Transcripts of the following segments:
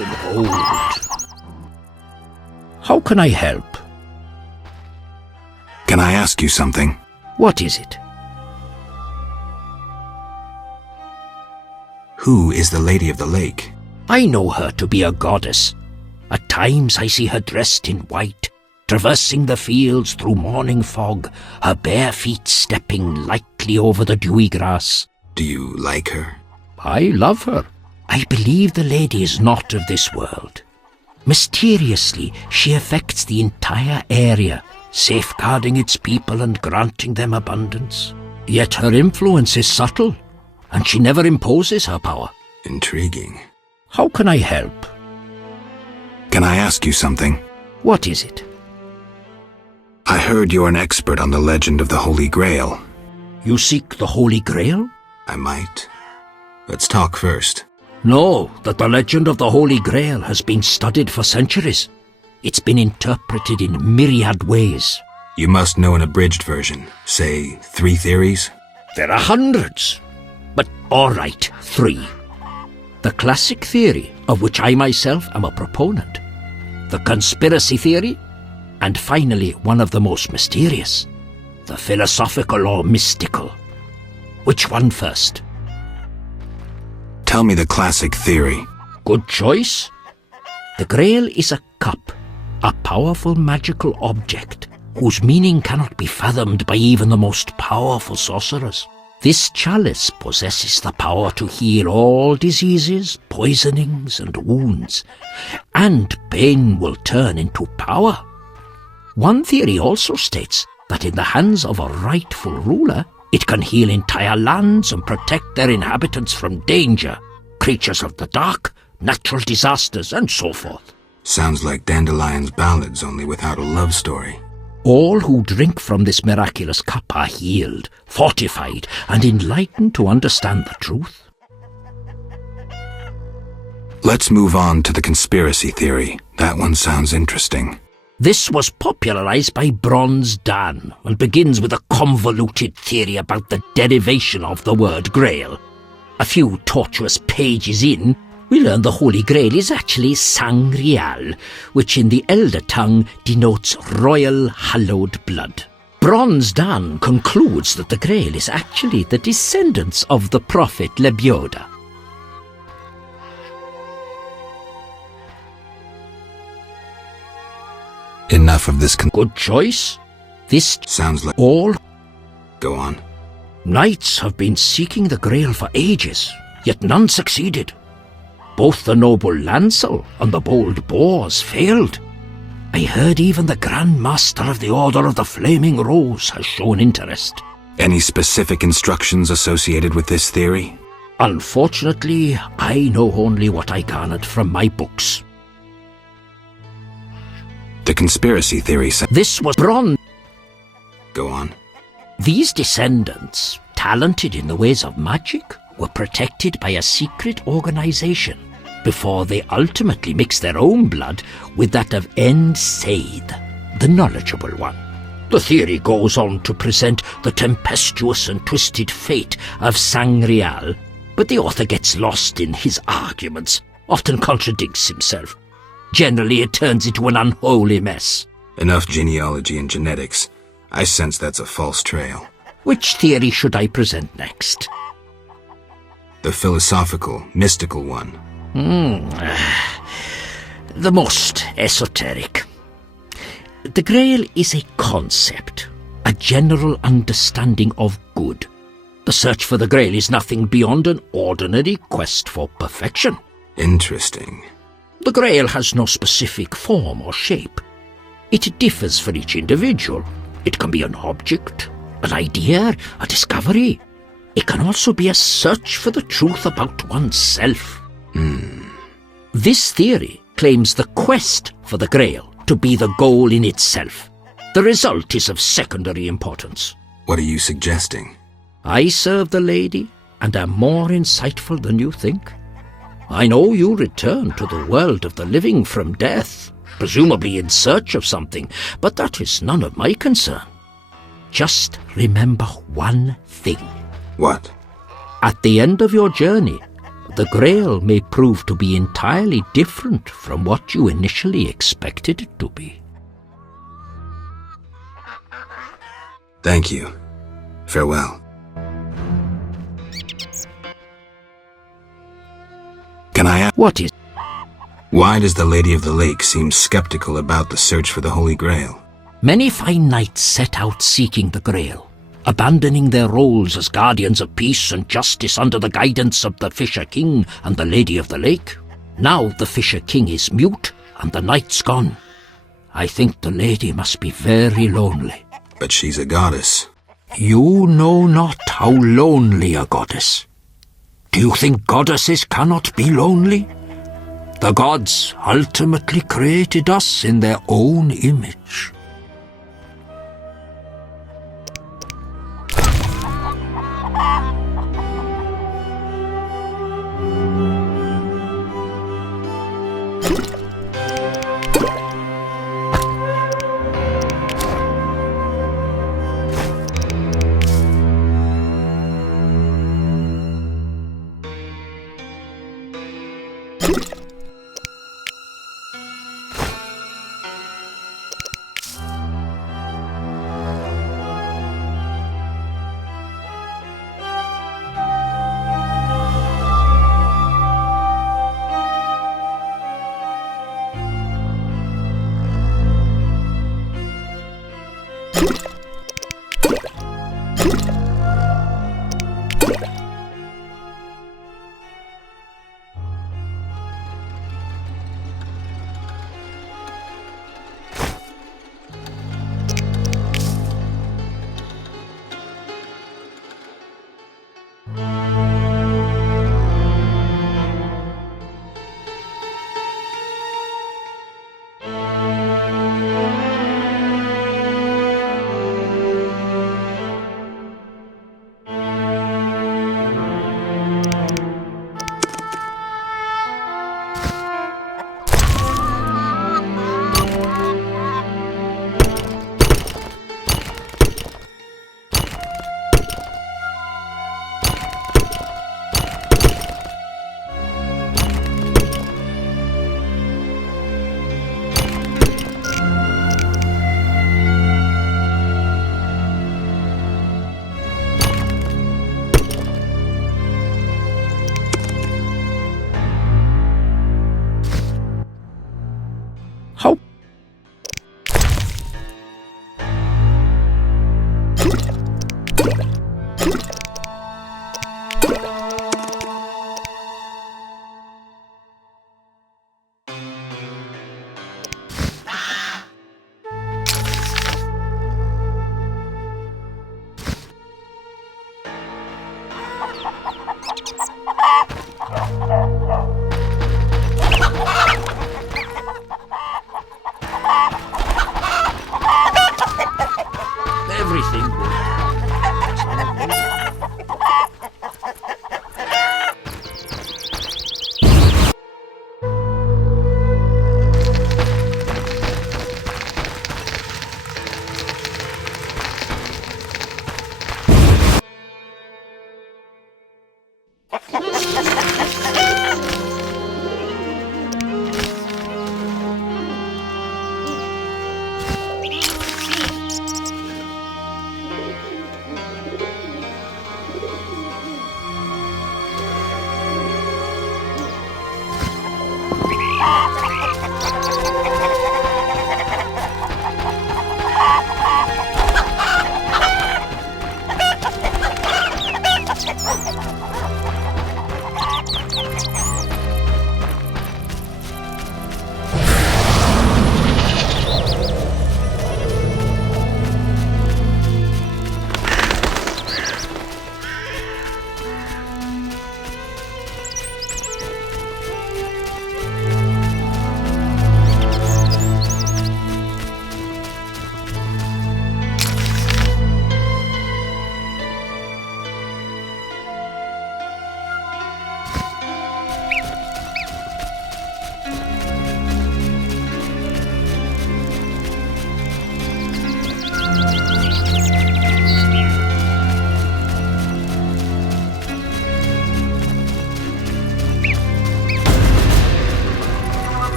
and old. How can I help? Can I ask you something? What is it? Who is the Lady of the Lake? I know her to be a goddess. At times I see her dressed in white, traversing the fields through morning fog, her bare feet stepping lightly over the dewy grass. Do you like her? I love her. I believe the lady is not of this world. Mysteriously, she affects the entire area, safeguarding its people and granting them abundance. Yet her influence is subtle, and she never imposes her power. Intriguing. How can I help? Can I ask you something? What is it? I heard you're an expert on the legend of the Holy Grail. You seek the Holy Grail? I might. Let's talk first. Know that the legend of the Holy Grail has been studied for centuries. It's been interpreted in myriad ways. You must know an abridged version. Say, 3 theories? There are hundreds. But all right, 3. The classic theory, of which I myself am a proponent. The conspiracy theory. And finally, one of the most mysterious. The philosophical or mystical. Which one first? Tell me the classic theory. Good choice. The Grail is a cup, a powerful magical object, whose meaning cannot be fathomed by even the most powerful sorcerers. This chalice possesses the power to heal all diseases, poisonings, and wounds, and pain will turn into power. One theory also states that in the hands of a rightful ruler, it can heal entire lands and protect their inhabitants from danger, creatures of the dark, natural disasters, and so forth. Sounds like Dandelion's ballads, only without a love story. All who drink from this miraculous cup are healed, fortified, and enlightened to understand the truth. Let's move on to the conspiracy theory. That one sounds interesting. This was popularized by Bronze Dan and begins with a convoluted theory about the derivation of the word Grail. A few tortuous pages in, we learn the Holy Grail is actually Sangreal, which in the Elder tongue denotes royal hallowed blood. Bronze Dan concludes that the Grail is actually the descendants of the prophet Lebioda. Enough of this Good choice. This sounds like all. Go on. Knights have been seeking the Grail for ages, yet none succeeded. Both the noble Lancel and the bold Boars failed. I heard even the Grand Master of the Order of the Flaming Rose has shown interest. Any specific instructions associated with this theory? Unfortunately, I know only what I garnered from my books. The conspiracy theory said... This was Bronze. Go on. These descendants, talented in the ways of magic, were protected by a secret organization before they ultimately mixed their own blood with that of Said, the knowledgeable one. The theory goes on to present the tempestuous and twisted fate of Sangreal, but the author gets lost in his arguments, often contradicts himself. Generally, it turns into an unholy mess. Enough genealogy and genetics. I sense that's a false trail. Which theory should I present next? The philosophical, mystical one. The most esoteric. The Grail is a concept, a general understanding of good. The search for the Grail is nothing beyond an ordinary quest for perfection. Interesting. The Grail has no specific form or shape. It differs for each individual. It can be an object, an idea, a discovery. It can also be a search for the truth about oneself. This theory claims the quest for the Grail to be the goal in itself. The result is of secondary importance. What are you suggesting? I serve the lady and am more insightful than you think. I know you return to the world of the living from death, presumably in search of something, but that is none of my concern. Just remember one thing. What? At the end of your journey, The Grail may prove to be entirely different from what you initially expected it to be. Thank you. Farewell. Can I ask, What is... why does the Lady of the Lake seem skeptical about the search for the Holy Grail? Many fine knights set out seeking the Grail, abandoning their roles as guardians of peace and justice under the guidance of the Fisher King and the Lady of the Lake. Now the Fisher King is mute and the knight's gone. I think the lady must be very lonely. But she's a goddess. You know not how lonely a goddess. Do you think goddesses cannot be lonely? The gods ultimately created us in their own image. How? Everything will...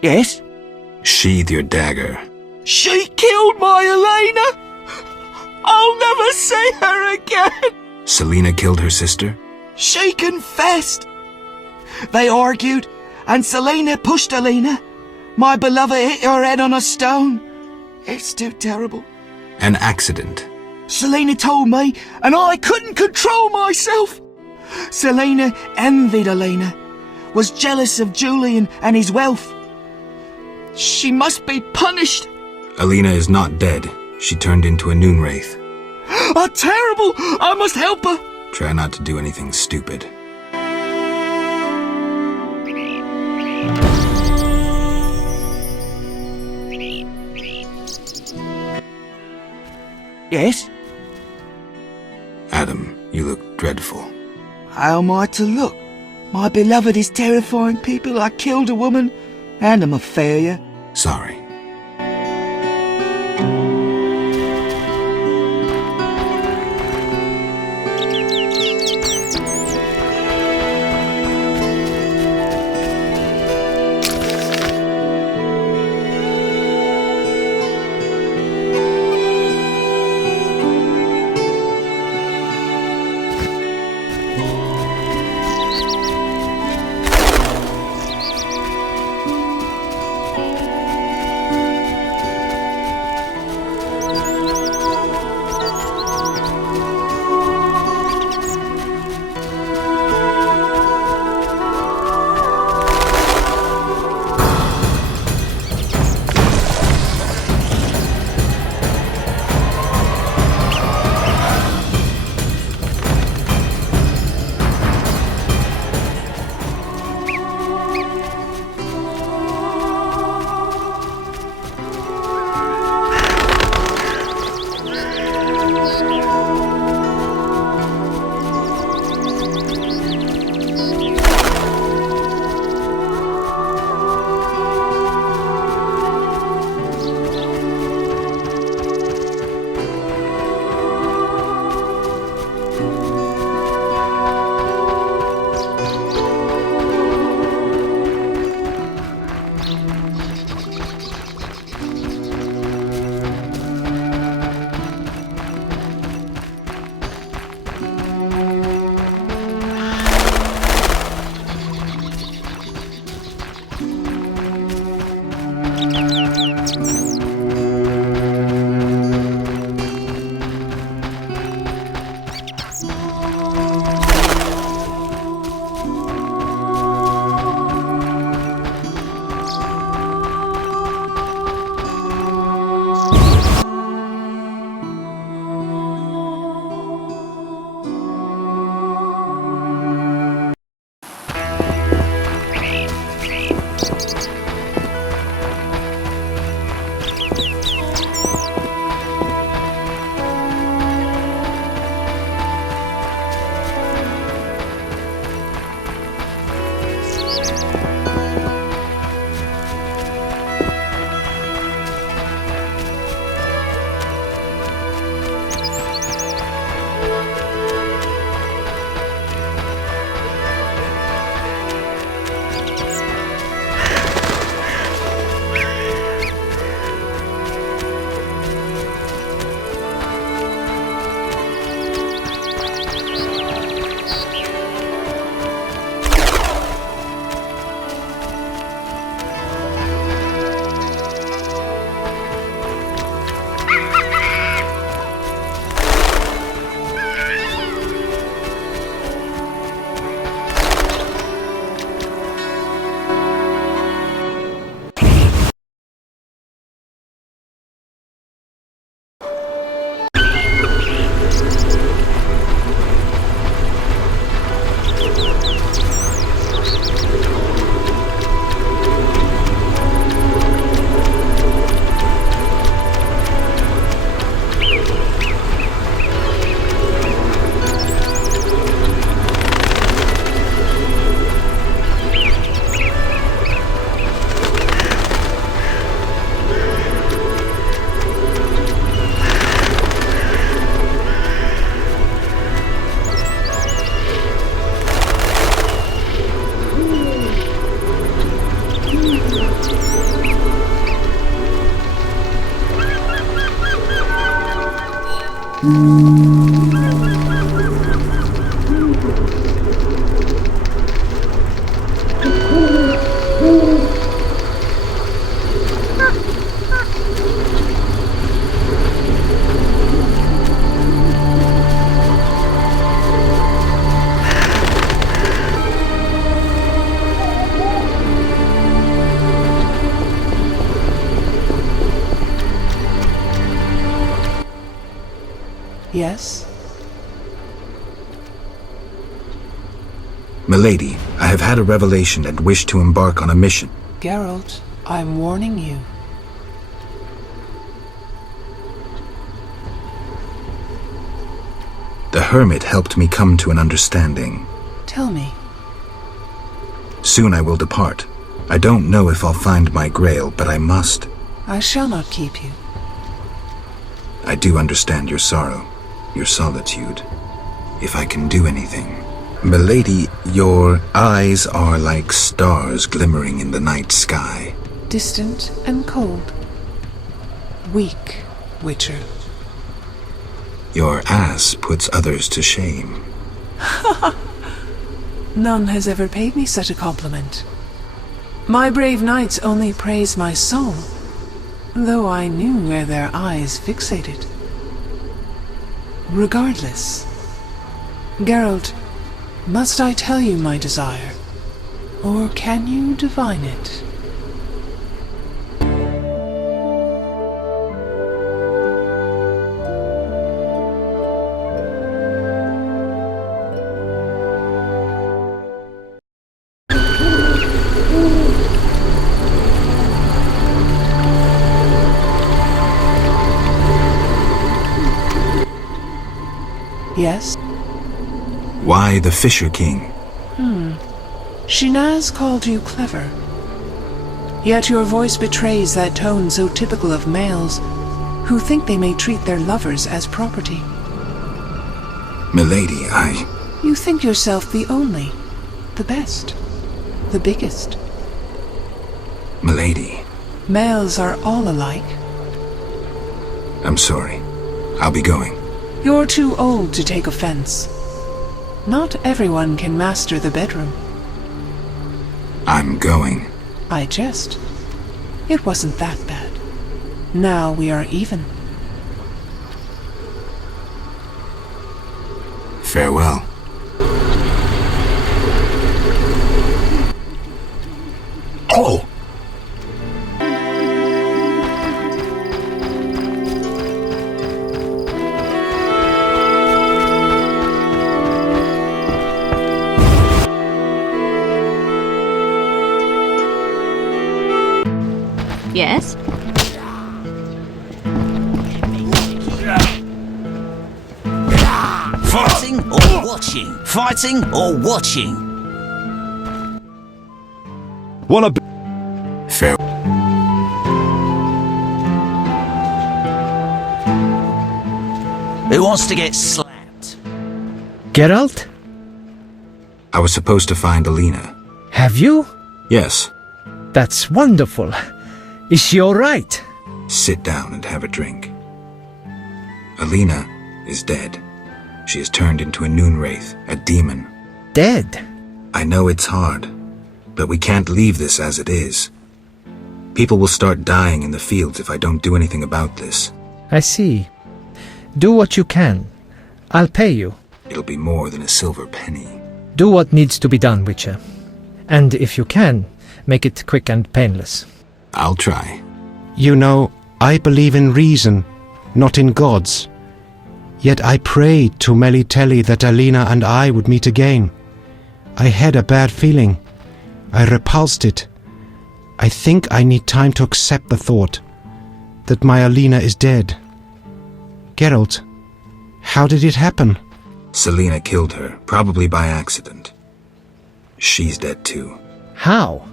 Yes? Sheathe your dagger. She killed my Elena! I'll never see her again! Selena killed her sister? She confessed. They argued, and Selena pushed Elena. My beloved hit her head on a stone. It's too terrible. An accident. Selena told me, and I couldn't control myself. Selena envied Elena, was jealous of Julian and his wealth. She must be punished. Alina is not dead. She turned into a noon wraith. Oh, terrible! I must help her. Try not to do anything stupid. Yes? Adam, you look dreadful. How am I to look? My beloved is terrifying people. I killed a woman, and I'm a failure. Sorry. Yes? Milady, I have had a revelation and wish to embark on a mission. Geralt, I'm warning you. The hermit helped me come to an understanding. Tell me. Soon I will depart. I don't know if I'll find my grail, but I must. I shall not keep you. I do understand your sorrow, your solitude. If I can do anything. Milady, your eyes are like stars glimmering in the night sky. Distant and cold. Weak, Witcher. Your ass puts others to shame. None has ever paid me such a compliment. My brave knights only praise my soul, though I knew where their eyes fixated. Regardless, Geralt, must I tell you my desire, or can you divine it? Yes? Why the Fisher King? Shinaz called you clever. Yet your voice betrays that tone so typical of males who think they may treat their lovers as property. Milady, You think yourself the only, the best, the biggest. Milady, Males are all alike. I'm sorry. I'll be going. You're too old to take offense. Not everyone can master the bedroom. I'm going. I jest. It wasn't that bad. Now we are even. Farewell. Oh! Yes? Fighting or watching? Fighting or watching? Wanna be Farewell. Who wants to get slapped? Geralt? I was supposed to find Alina. Have you? Yes. That's wonderful. Is she all right? Sit down and have a drink. Alina is dead. She has turned into a noon wraith, a demon. Dead? I know it's hard, but we can't leave this as it is. People will start dying in the fields if I don't do anything about this. I see. Do what you can. I'll pay you. It'll be more than a silver penny. Do what needs to be done, Witcher. And if you can, make it quick and painless. I'll try. You know, I believe in reason, not in gods. Yet I prayed to Melitelli that Alina and I would meet again. I had a bad feeling. I repulsed it. I think I need time to accept the thought that my Alina is dead. Geralt, how did it happen? Selena killed her, probably by accident. She's dead too. How?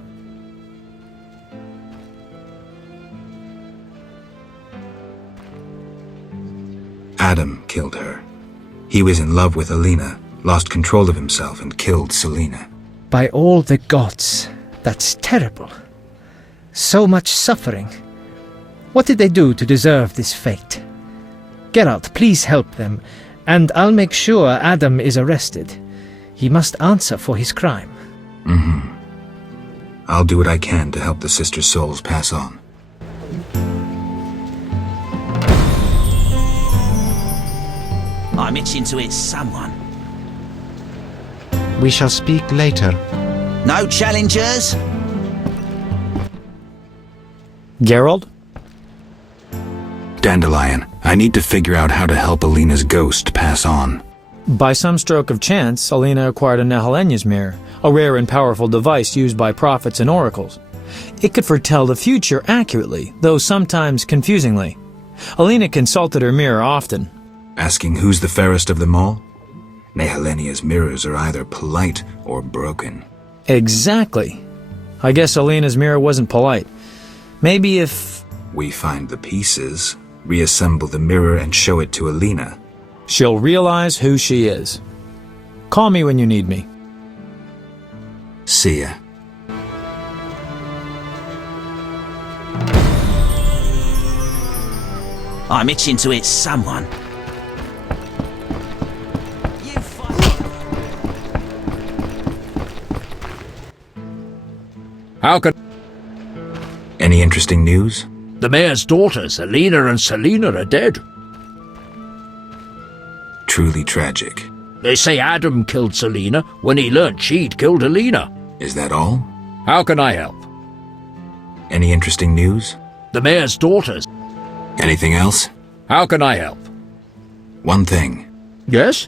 Adam killed her. He was in love with Alina, lost control of himself and killed Selena. By all the gods, that's terrible. So much suffering. What did they do to deserve this fate? Geralt, please help them, and I'll make sure Adam is arrested. He must answer for his crime. I'll do what I can to help the sisters' souls pass on. I'm itching to hit someone. We shall speak later. No challengers? Geralt? Dandelion, I need to figure out how to help Alina's ghost pass on. By some stroke of chance, Alina acquired a Nehelenya's mirror, a rare and powerful device used by prophets and oracles. It could foretell the future accurately, though sometimes confusingly. Alina consulted her mirror often. Asking who's the fairest of them all? Nehelenya's mirrors are either polite or broken. Exactly. I guess Alina's mirror wasn't polite. Maybe if We find the pieces, reassemble the mirror and show it to Alina. she'll realize who she is. Call me when you need me. See ya. I'm itching to hit someone. How can... Any interesting news? The mayor's daughters, Alina and Selena, are dead. Truly tragic. They say Adam killed Selena when he learnt she'd killed Alina. Is that all? How can I help? Any interesting news? The mayor's daughters. Anything else? How can I help? One thing. Yes?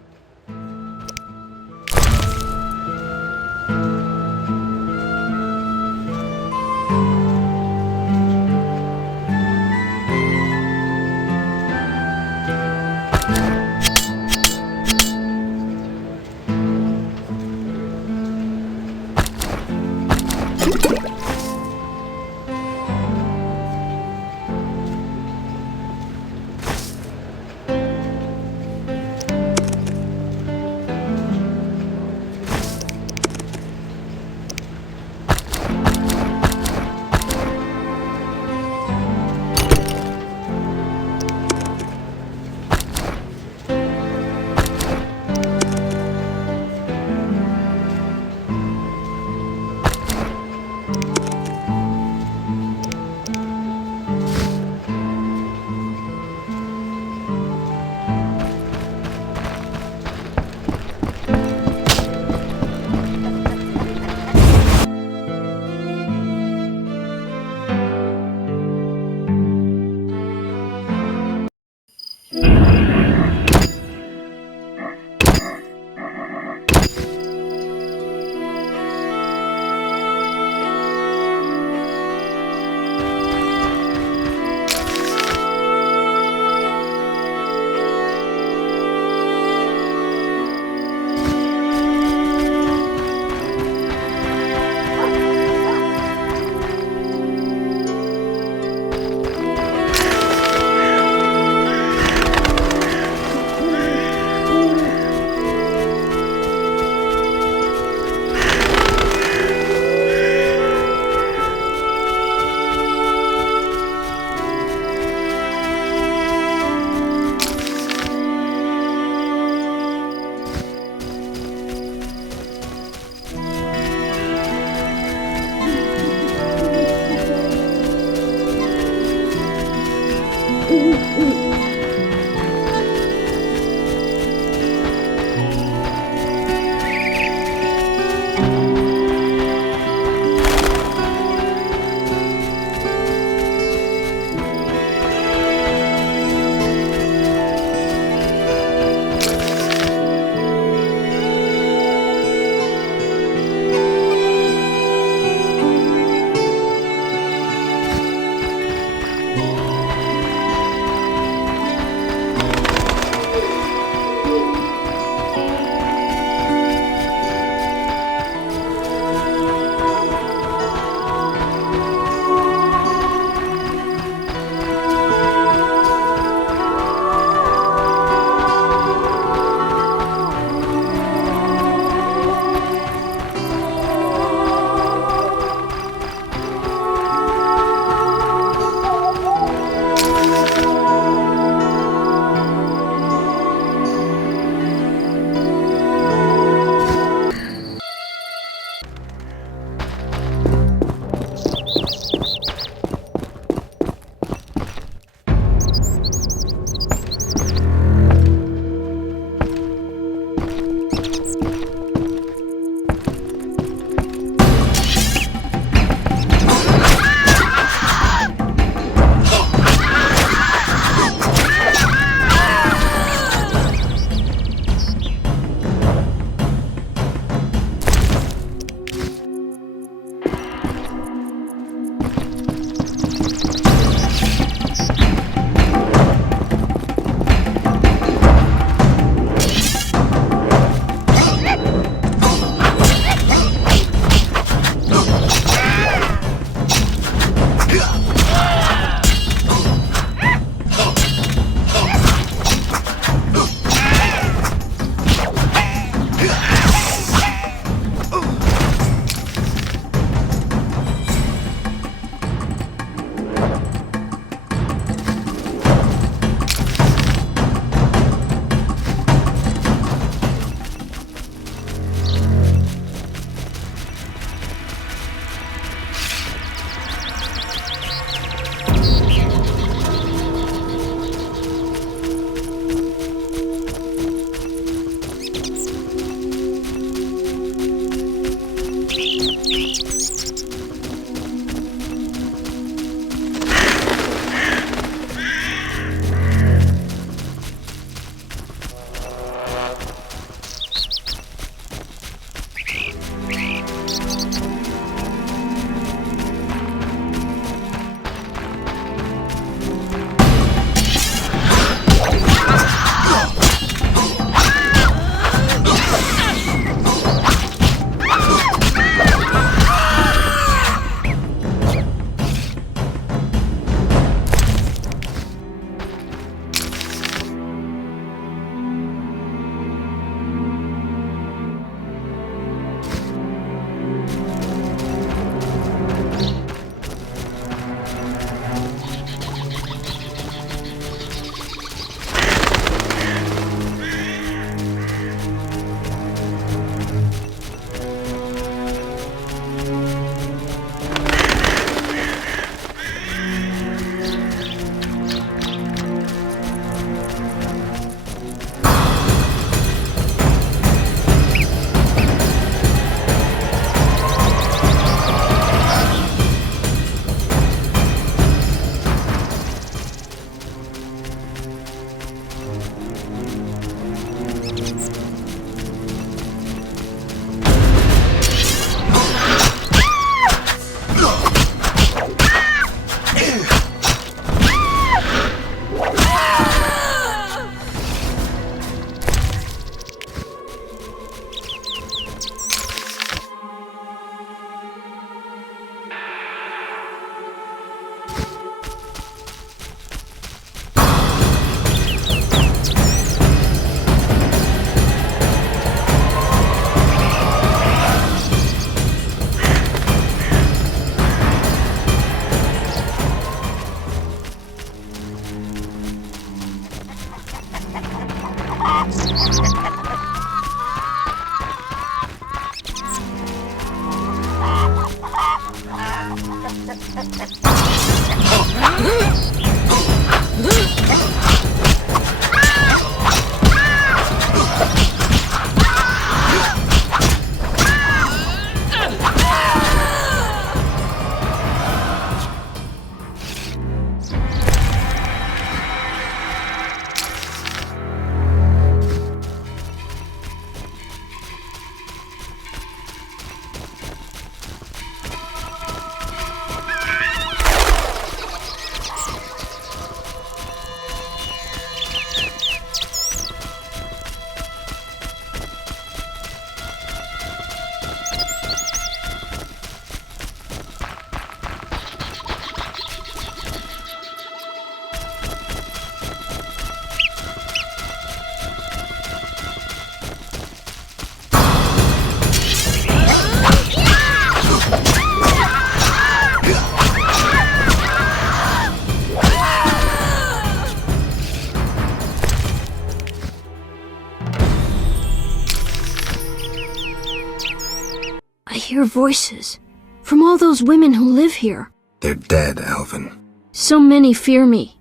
I hear voices from all those women who live here. They're dead, Alvin. So many fear me.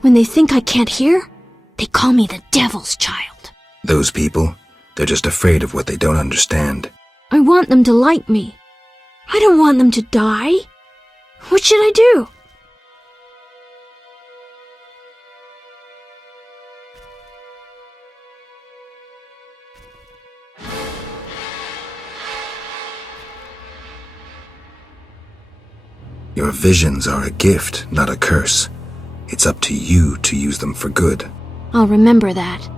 When they think I can't hear, they call me the Devil's Child. Those people, they're just afraid of what they don't understand. I want them to like me. I don't want them to die. What should I do? Your visions are a gift, not a curse. It's up to you to use them for good. I'll remember that.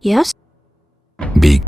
Yes? Be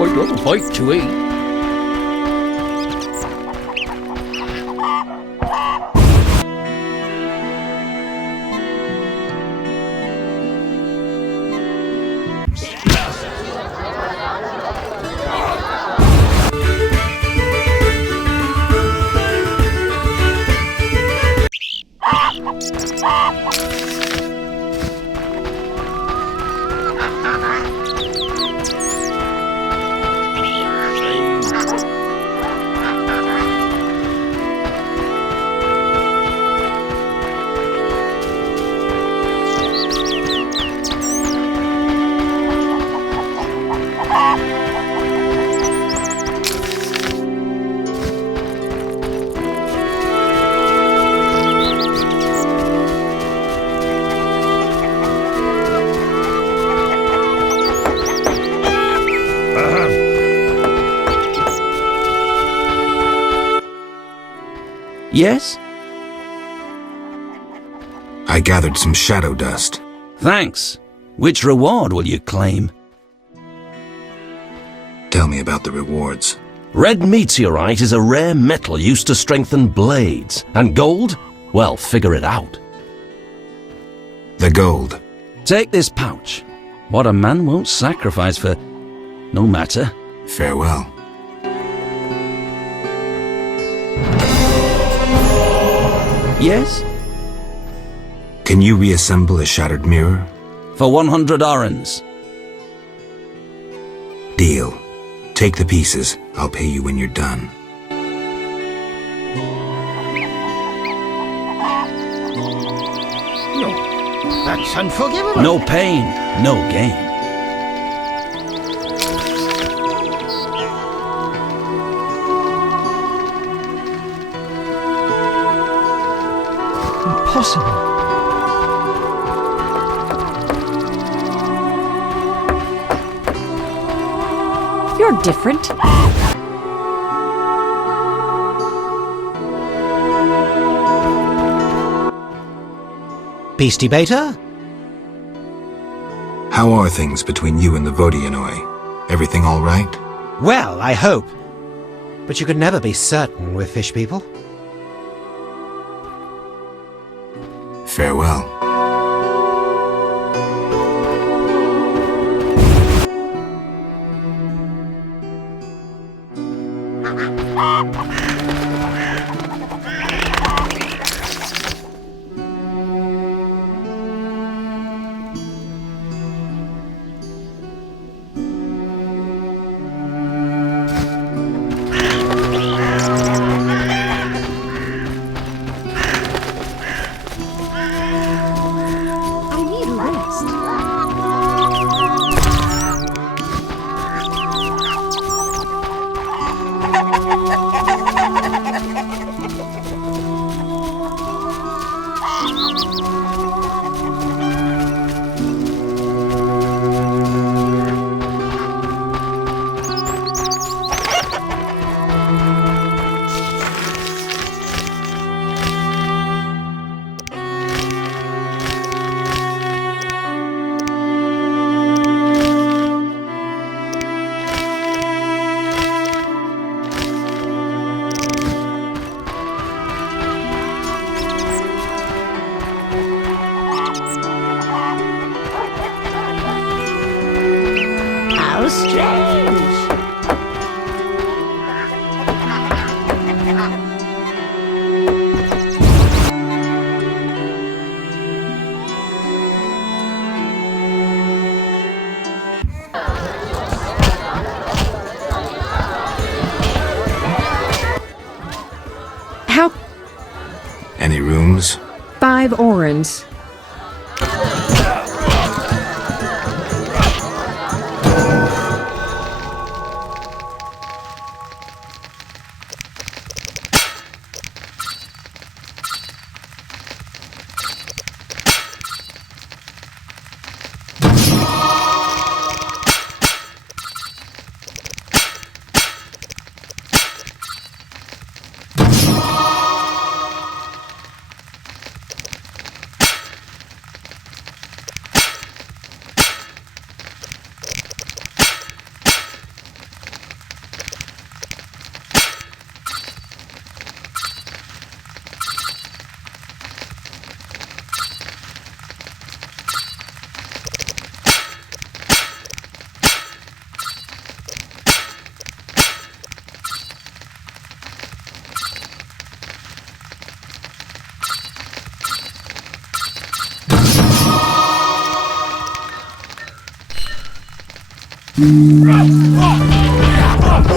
I'd love a bite to eat. Yes? I gathered some shadow dust. Thanks. Which reward will you claim? Tell me about the rewards. Red meteorite is a rare metal used to strengthen blades. And gold? Well, figure it out. The gold. Take this pouch. What a man won't sacrifice for... no matter. Farewell. Yes? Can you reassemble a shattered mirror? For 100 orens. Deal. Take the pieces. I'll pay you when you're done. No, that's unforgivable. No pain, no gain. Impossible. You're different. Beastie Beta? How are things between you and the Vodianoi? Everything all right? Well, I hope. But you can never be certain with fish people. Farewell. Any rooms? 5 orens.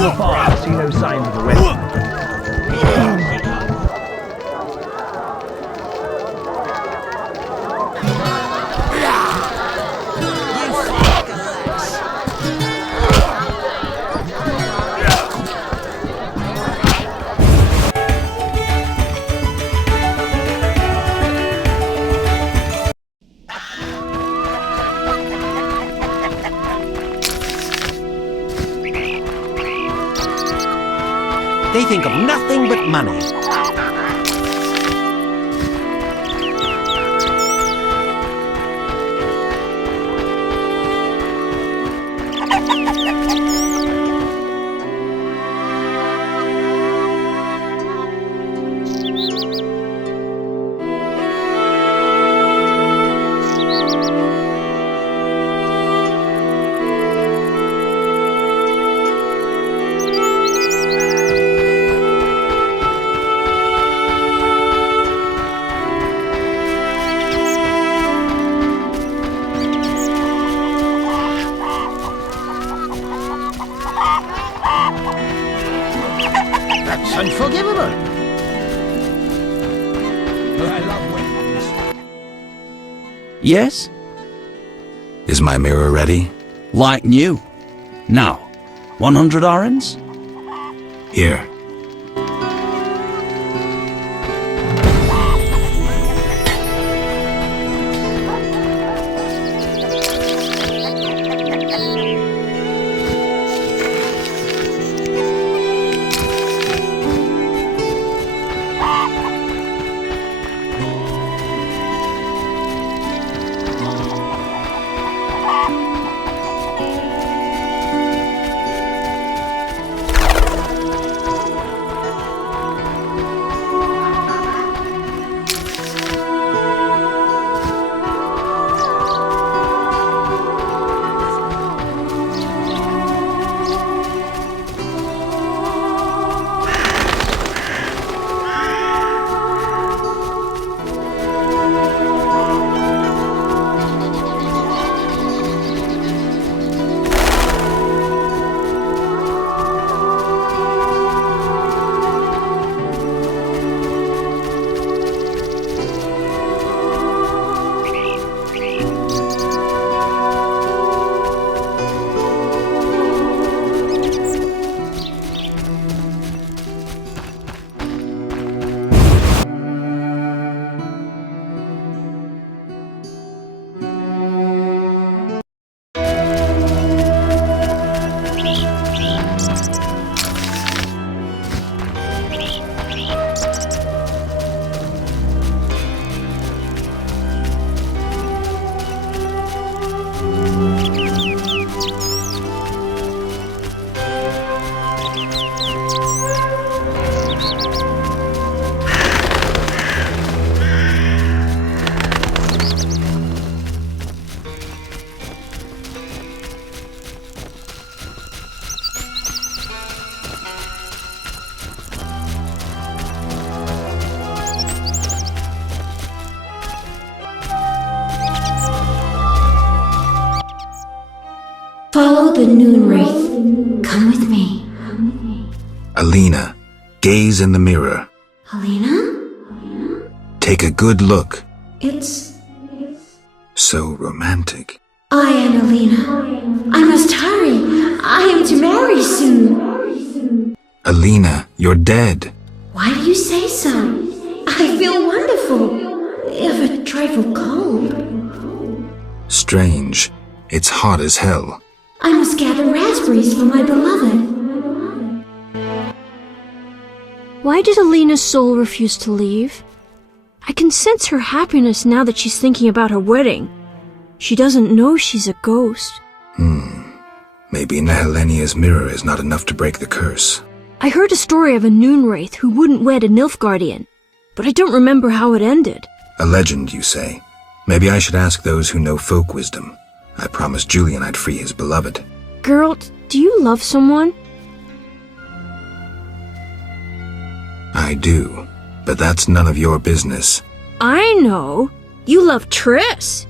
I see no signs of a weapon. They think of nothing but money. That's unforgivable. I love weapons. Yes? Is my mirror ready? Like new. Now, 100 orens? Here. Follow the noon wraith. Come with me. Alina, gaze in the mirror. Alina? Take a good look. It's... So romantic. I am Alina. I must hurry. I am to marry soon. Alina, you're dead. Why do you say so? I feel wonderful, if a trifle cold. Strange. It's hot as hell. I must gather raspberries for my beloved. Why did Alina's soul refuse to leave? I can sense her happiness now that she's thinking about her wedding. She doesn't know she's a ghost. Maybe Nehelenia's mirror is not enough to break the curse. I heard a story of a noon wraith who wouldn't wed a Nilfgaardian, but I don't remember how it ended. A legend, you say? Maybe I should ask those who know folk wisdom. I promised Julian I'd free his beloved. Geralt, do you love someone? I do, but that's none of your business. I know. You love Triss.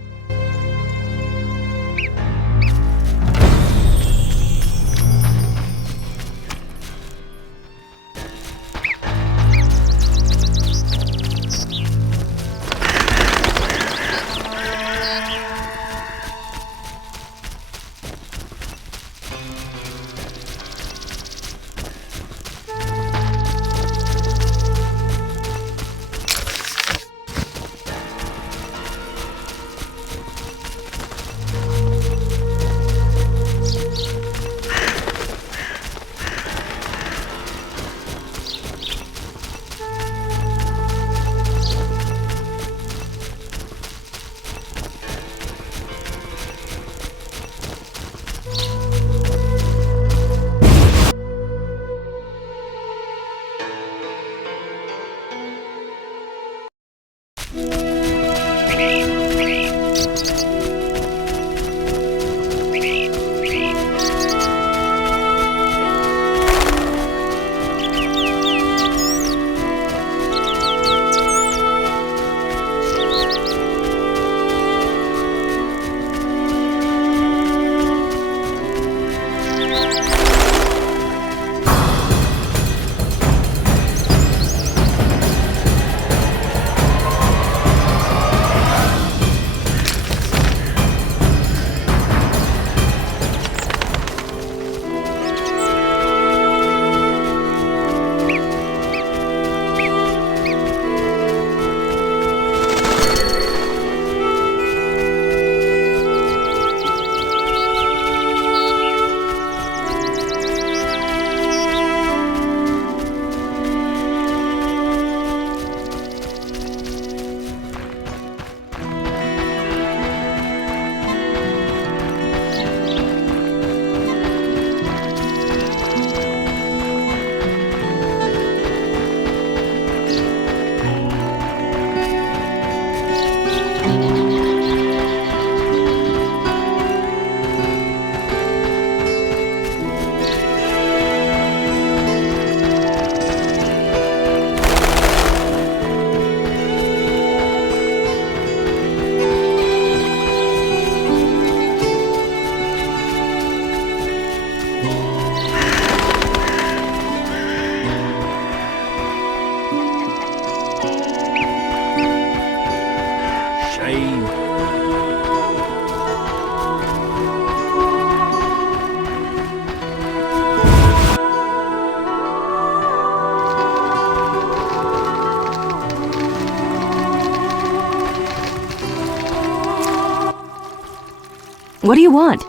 What do you want?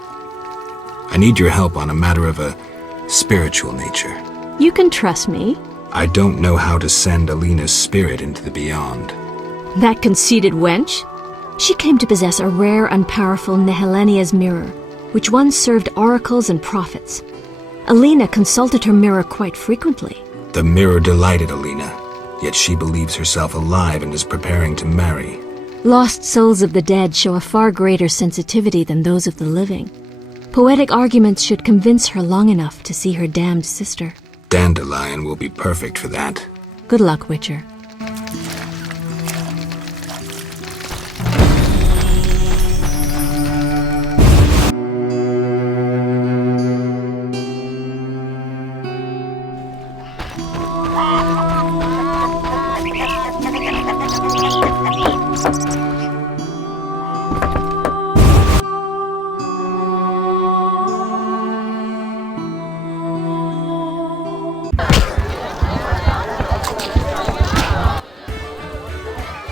I need your help on a matter of a spiritual nature. You can trust me. I don't know how to send Alina's spirit into the beyond. That conceited wench? She came to possess a rare and powerful Nehelenia's mirror, which once served oracles and prophets. Alina consulted her mirror quite frequently. The mirror delighted Alina, yet she believes herself alive and is preparing to marry. Lost souls of the dead show a far greater sensitivity than those of the living. Poetic arguments should convince her long enough to see her damned sister. Dandelion will be perfect for that. Good luck, Witcher.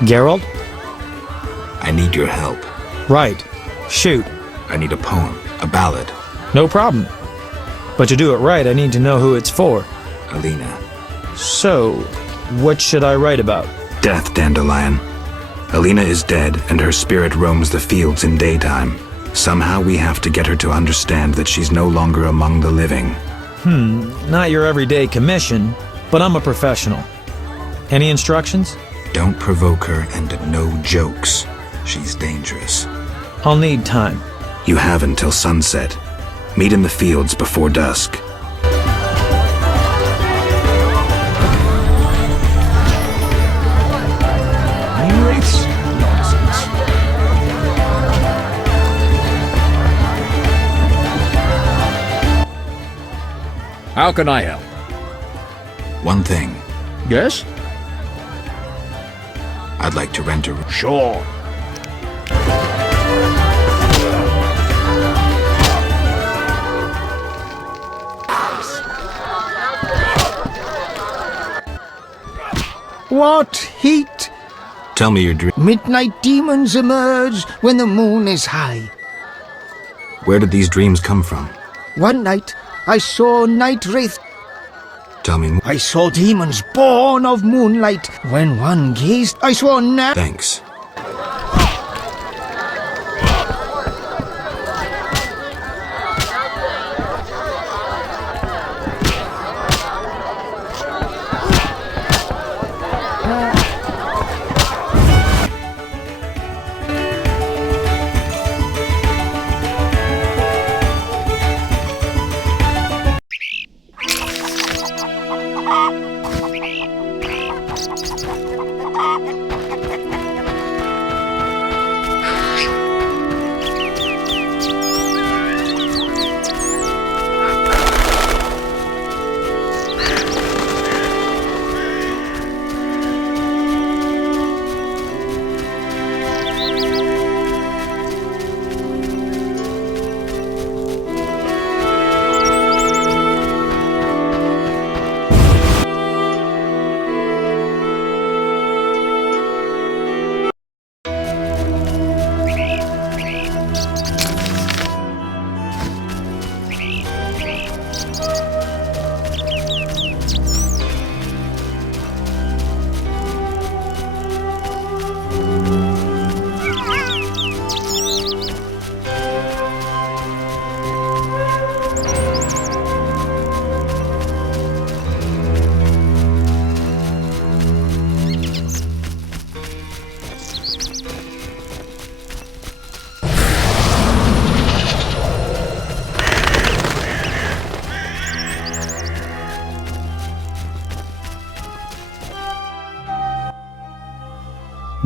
Geralt? I need your help. Right. Shoot. I need a poem, a ballad. No problem. But to do it right, I need to know who it's for. Alina. So, what should I write about? Death, Dandelion. Alina is dead, and her spirit roams the fields in daytime. Somehow we have to get her to understand that she's no longer among the living. Not your everyday commission, but I'm a professional. Any instructions? Don't provoke her, and no jokes. She's dangerous. I'll need time. You have until sunset. Meet in the fields before dusk. Nonsense. How can I help? One thing. Yes? I'd like to rent a room. Sure. What heat? Tell me your dream. Midnight demons emerge when the moon is high. Where did these dreams come from? One night, I saw night wraith. Tell me more. I saw demons born of moonlight. When one gazed, I saw Thanks.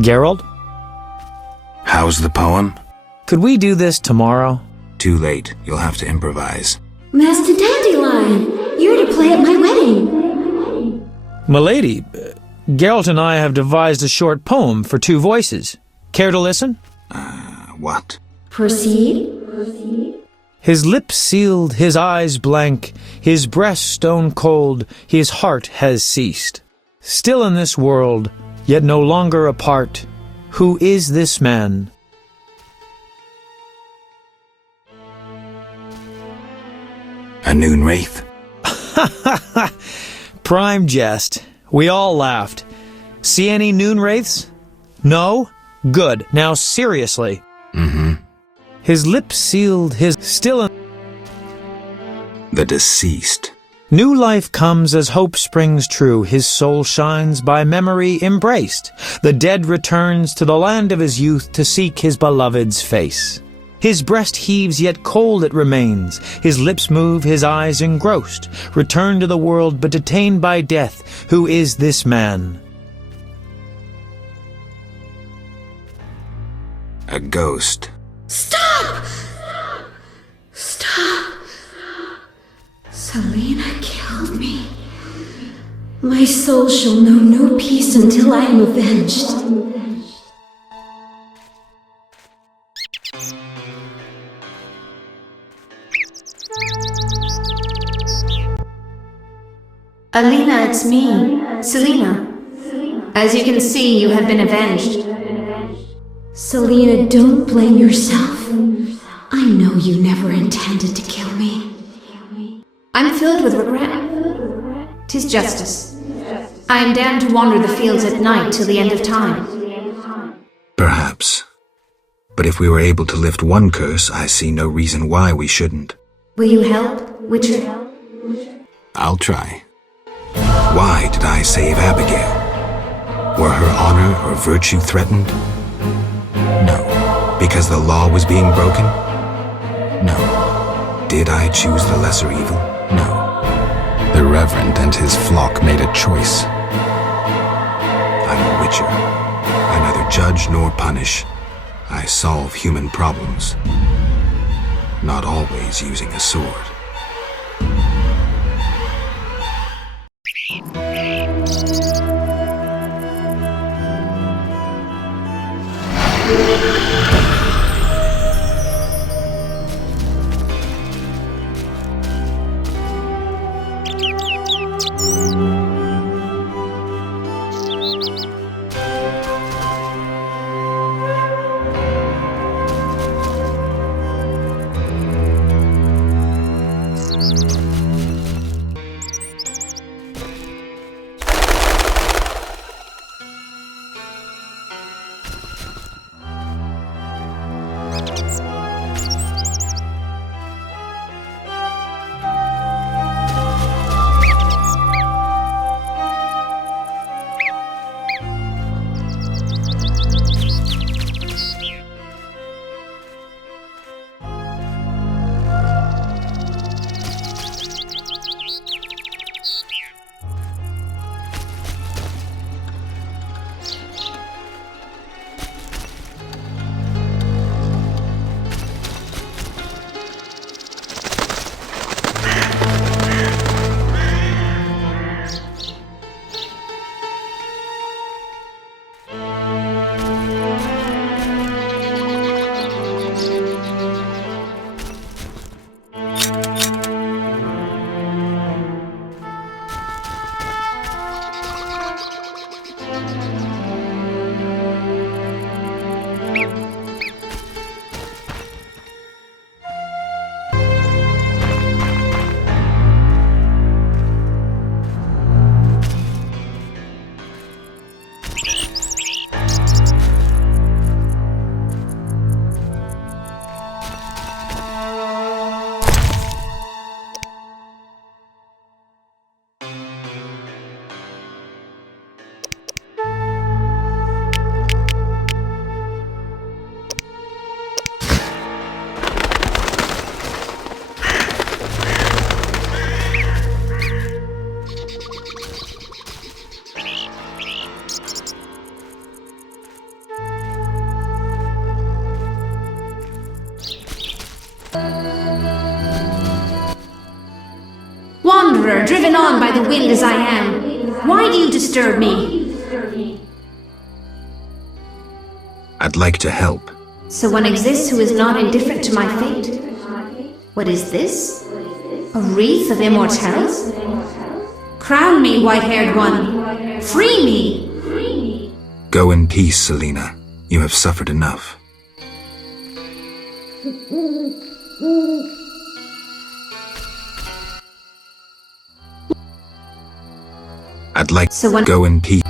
Geralt? How's the poem? Could we do this tomorrow? Too late. You'll have to improvise. Master Dandelion, you're to play at my wedding. Milady, Geralt and I have devised a short poem for 2 voices. Care to listen? What? Proceed. His lips sealed, his eyes blank, his breast stone cold, his heart has ceased. Still in this world, yet no longer apart, who is this man? A noon wraith? Prime jest. We all laughed. See any noon wraiths? No? Good. Now seriously. Mm-hmm. His lips sealed, his still... The deceased. New life comes as hope springs true. His soul shines by memory embraced. The dead returns to the land of his youth to seek his beloved's face. His breast heaves, yet cold it remains. His lips move, his eyes engrossed. Returned to the world, but detained by death. Who is this man? A ghost. Stop! Stop! Selena killed me. My soul shall know no peace until I am avenged. Alina, it's me, Selena. As you can see, you have been avenged. Selena, don't blame yourself. I know you never intended to kill me. I'm filled with regret. 'Tis justice. I am damned to wander the fields at night till the end of time. Perhaps. But if we were able to lift one curse, I see no reason why we shouldn't. Will you help, Witcher? I'll try. Why did I save Abigail? Were her honor or virtue threatened? No. Because the law was being broken? No. Did I choose the lesser evil? No. The Reverend and his flock made a choice. I'm a witcher. I neither judge nor punish. I solve human problems. Not always using a sword. Wanderer, driven on by the wind as I am, why do you disturb me? I'd like to help. So one exists who is not indifferent to my fate. What is this? A wreath of immortelles? Crown me, white-haired one. Free me! Go in peace, Selena. You have suffered enough. I'd like So to when- go in peace.